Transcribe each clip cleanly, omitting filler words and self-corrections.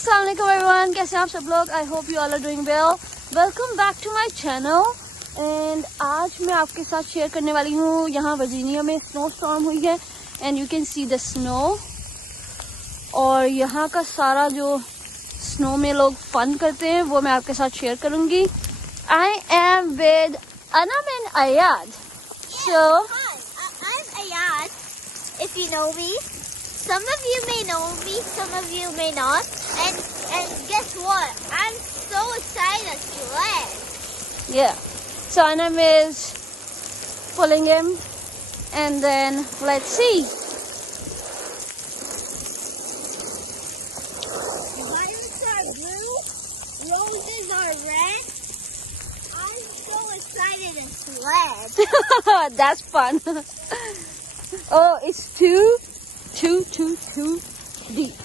अस्सलाम वालेकुम एवरीवन, कैसे हैं आप सब लोग? I hope you all are doing well. Welcome back to my channel. And आज मैं आपके साथ शेयर करने वाली हूँ, यहाँ वर्जीनिया में स्नो स्टॉर्म हुई है and you can see the snow. और यहाँ का सारा जो स्नो में लोग फन करते हैं वो मैं आपके साथ शेयर करूँगी. I am with Anam and Ayad. So, hi, I'm Ayad, if you know me. Some of you may know me, some of you may not. And guess what? I'm so excited to sled. yeah. So Anam is pulling him and then let's see. Violets are blue, roses are red. I'm so excited to sled. That's fun. Oh, it's too deep.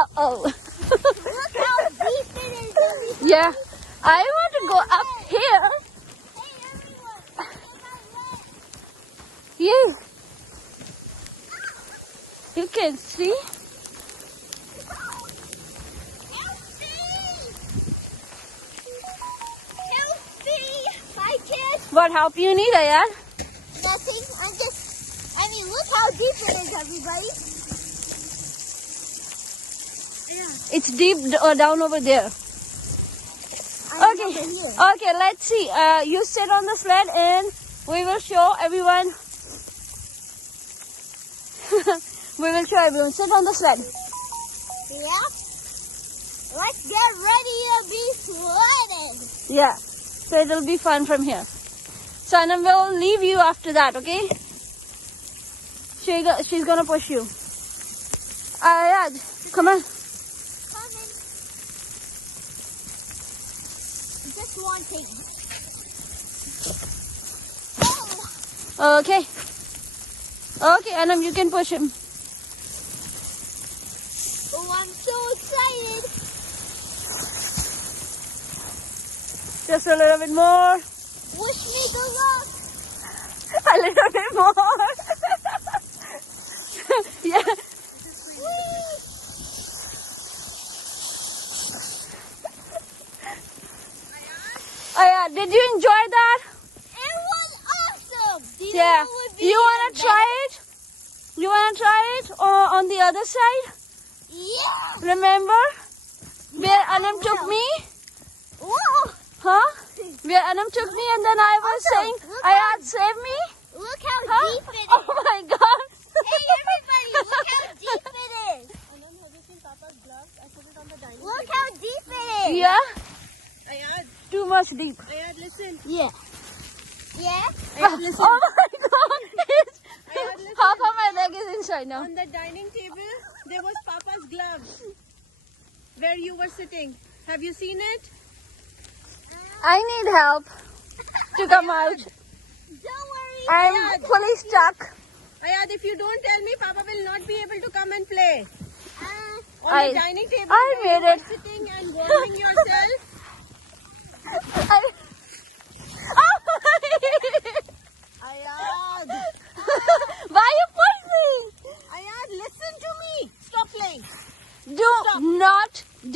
Uh-oh. Look how deep it is, everybody. Yeah, I want to go up here. Hey, everyone, look at my leg. You can see. Help me! Bye, kids. What help you need, Ayad? Nothing. Look how deep it is, everybody. It's deep down over there. Okay. Over here. Okay, let's see. You sit on the sled and we will show everyone. We will show everyone. Sit on the sled. Yeah. Let's get ready to be sledding. Yeah. So it'll be fun from here. So Anam will leave you after that, okay? She's gonna push you. Ayad, come on. Coming. Just one thing. Oh. Okay. Okay, Anam, you can push him. Oh, I'm so excited. Just a little bit more. Wish me good luck. A little bit more. Yeah. Ayad, did you enjoy that? It was awesome. Do you Yeah. know what would be You wanna even try better? it? You wanna try it on the other side? Yeah. Remember where Anam took me? Whoa. Huh? Where Anam took me and then I was Awesome. saying, Look Ayad, save me? Look how Huh? deep it is. Oh my God. Hey, everybody, look how deep it is. Anam, have you seen Papa's gloves? I put it on the dining Look table. how deep it is. Yeah? Ayad, Too much deep. Ayad, listen. Yeah. Yeah? Ayad, listen. Oh my God. Ayad, listen. Half of my leg is inside now. On the dining table, there was Papa's gloves. Where you were sitting. Have you seen it? I need help to come out. Don't worry. I'm fully stuck. Ayad, if you don't tell me, Papa will not be able to come and play. On I- the dining table, I where made you it. were sitting and warming yourself. I- Ayad, Why you pushing? Ayad, listen to me. Stop playing.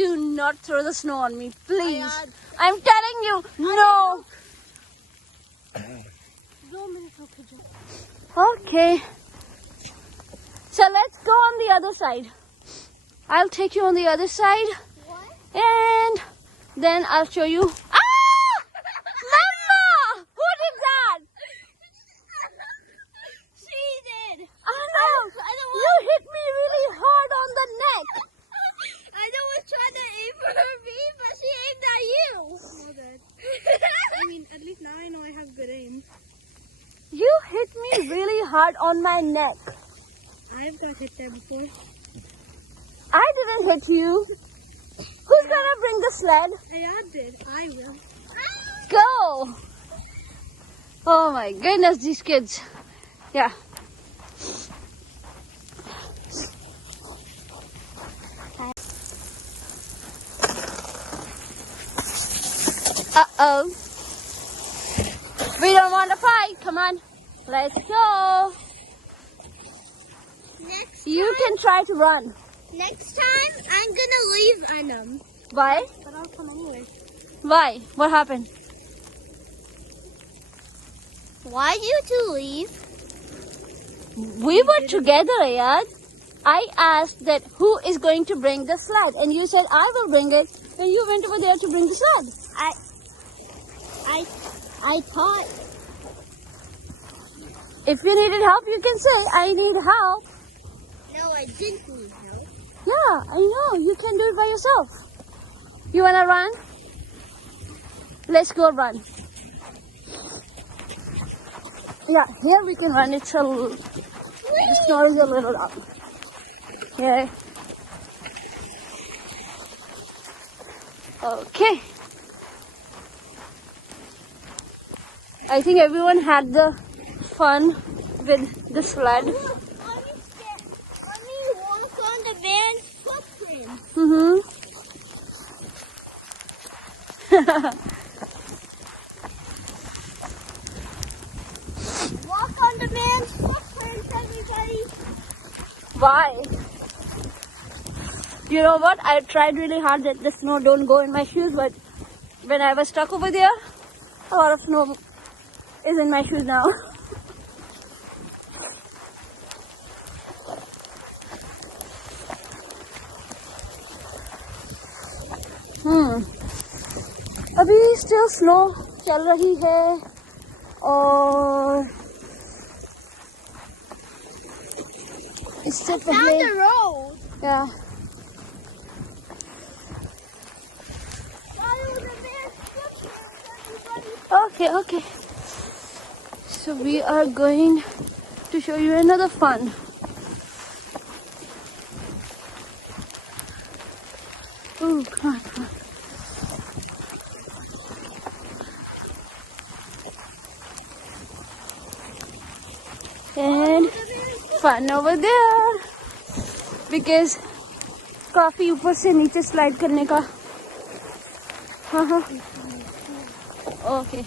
Do not throw the snow on me, please. Ayad. I'm telling you, no. Okay. So let's go on the other side. I'll take you on the other side What? and then I'll show you. Ah! Mama! Who did that? She did. Oh no! I don't You hit me really hard on the neck. I was trying to aim for me, but she aimed at you. I mean, at least now I know I have good aim. You hit me really hard on my neck. I've got hit there before. I didn't hit you. Who's gonna bring the sled? Ayad did. I will. Go! Oh my goodness, these kids. Yeah. Uh-oh. We don't want to fight. Come on. Let's go. Next You can try to run. Next time, I'm gonna leave Anam. Why? But I'll come anyway. Why? What happened? Why did you two leave? We were together, Ayad. I asked that who is going to bring the sled, and you said I will bring it, and you went over there to bring the sled. I thought. If you needed help, you can say, I need help. No, I didn't need help. Yeah, I know. You can do it by yourself. You wanna run? Let's go run. Yeah, here we can run. It's the snow is a little up. Yeah. Okay. I think everyone had the fun with the sled. Let me walk on the man's footprint. Walk on the man's footprint, everybody. Why? You know what? I tried really hard that the snow don't go in my shoes, but when I was stuck over there, a lot of snow is in my shoes now. अभी still snow चल रही है और इससे पहले Down the road. yeah. Follow the man's footprint, everybody. Okay. So we are going to show you another fun. Oh, come on. And fun over there because काफी ऊपर से नीचे स्लाइड करने का. हाँ. Okay.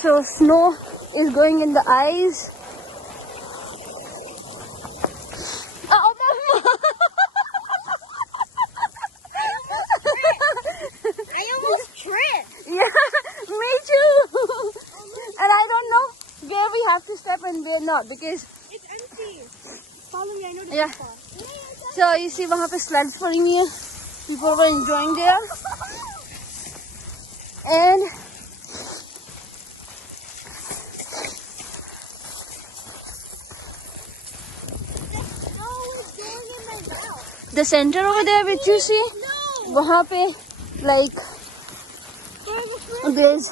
So snow is going in the eyes. Oh, I almost tripped. yeah, me too. And I don't know where we have to step and where not because It's empty. Follow me, I know this yeah. is far. So you see वहाँ पे sleds पड़ी हुई हैं. People were enjoying there. And the center over there which you see, वहाँ पे like there's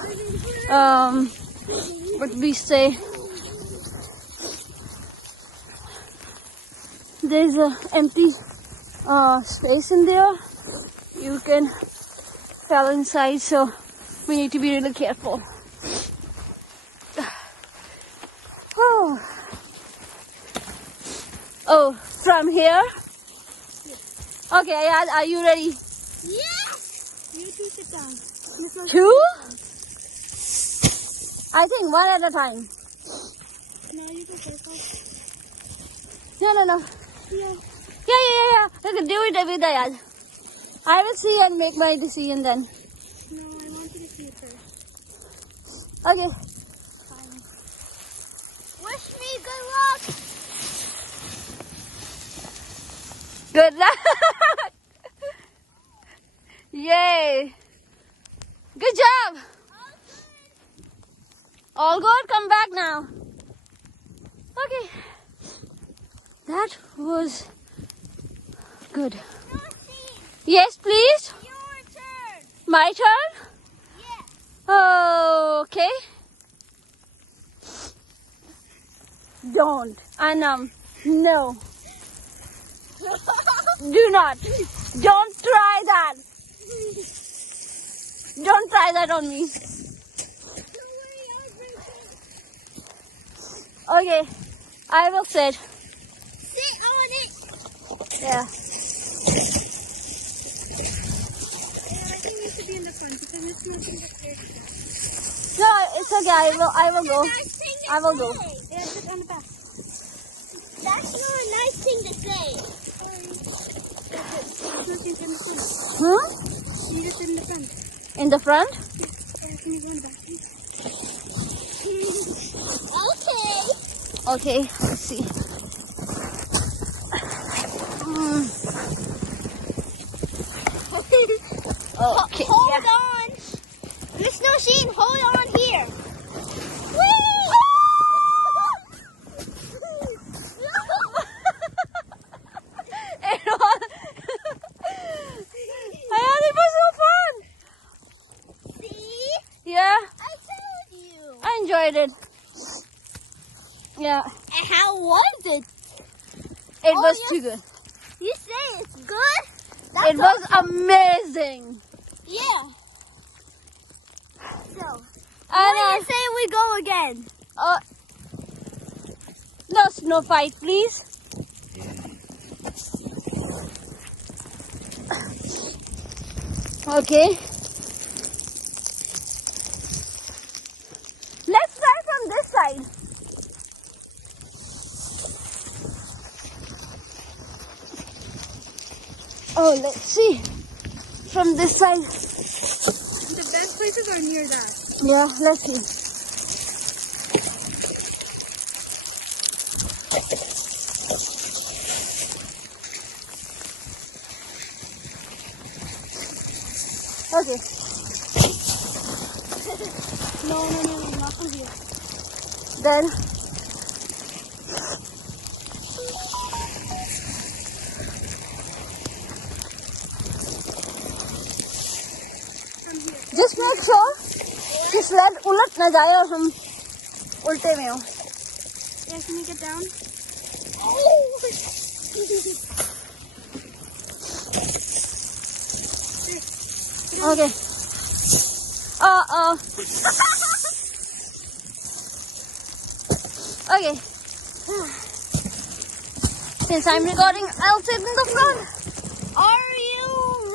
what we say, there's a empty space in there. You can fall inside, so we need to be really careful. Oh, from here? Okay, are you ready? Yes! You two sit down. Two? I think one at a time. No, you go first. No. Yeah. Yeah. Okay, do it with Ayaz. I will see and make my decision then. No, I want you to see it first. Okay. Fine. Wish me good luck. Good luck. Yay. Good job. All good? Come back now. Okay. That was good. Nosheen, Yes, please. your turn. My turn? Yes. Okay. Don't. Anam. No. Do not. Don't try that. Don't try that on me. Okay. I will sit. Sit on it. Yeah. I think you should be in the front because it's not in the first. No, it's okay. I will go. I will go. Yeah, sit on the back. That's not a nice thing to say. Huh? Just in the front. In the front? Can you go in the back, please? Okay. Okay, let's see. Okay. Hold on. Miss Nosheen, hold on here. It was so fun. See? Yeah, I told you. I enjoyed it. Yeah, And how was it? it Oh, was yes. too good. You say it's good? It was amazing. Yeah. So, And what do you say we go again? no snow fight, please. Okay. Let's try from this side. Oh, let's see. From this side. The best places are near that. Yeah, let's see. Okay. No, not from here. Then just make sure कि sled उलट ना जाए और हम उल्टे में हो. Yeah, can you get down? Okay. Okay. Since I'm recording, I'll sit in the front. Are you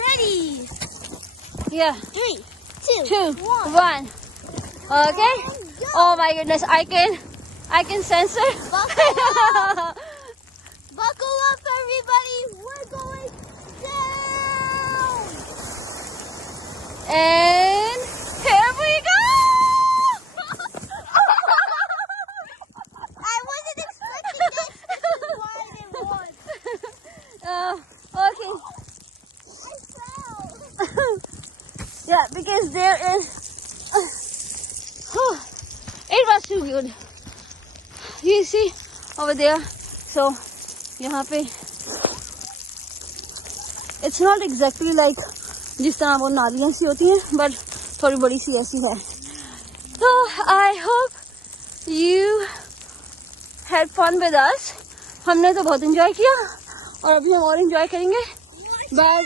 ready? Yeah. 3, 2, 2, 1. 1. Okay. Oh my goodness, I can sense it. Buckle up, everybody. We're going down. And here we go. I wasn't expecting this. This is why it was. Okay. I fell. Yeah, because there is. It was too good. You see over there. So, यहाँ पे it's not exactly like जिस तरह वो नालियाँ सी होती हैं, but थोड़ी बड़ी सी ऐसी है. So I hope you had fun with us. हमने तो बहुत enjoy किया और अभी हम और enjoy करेंगे. But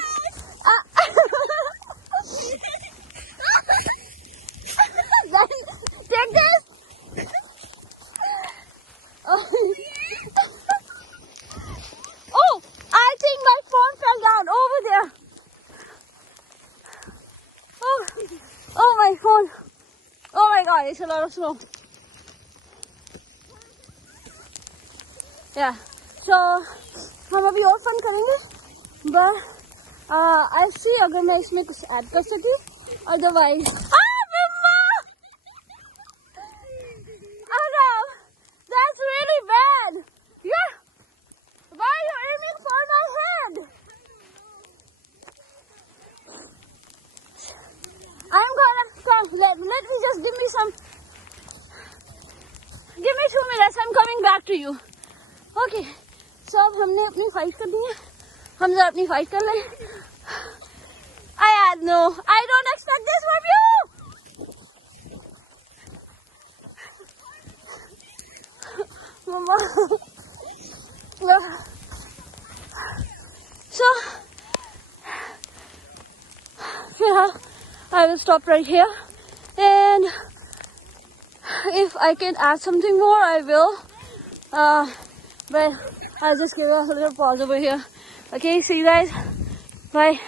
take this. Oh, I think my phone fell down over there. Oh my phone. Oh my god, it's a lot of snow. Yeah. So हम अभी और फन करेंगे. But I see अगर मैं इसमें कुछ ऐड कर सकी. Otherwise. That's really bad. Yeah. Why are you aiming for my head? I'm gonna come. Let me just give me 2 minutes. I'm coming back to you. Okay. So अब हमने अपनी fight कर दी है. हम जरा अपनी फाइट कर लें. I don't expect this from you. Mama. So, yeah, I will stop right here, and if I can add something more, I will. But I'll just give a little pause over here. Okay, see you guys. Bye.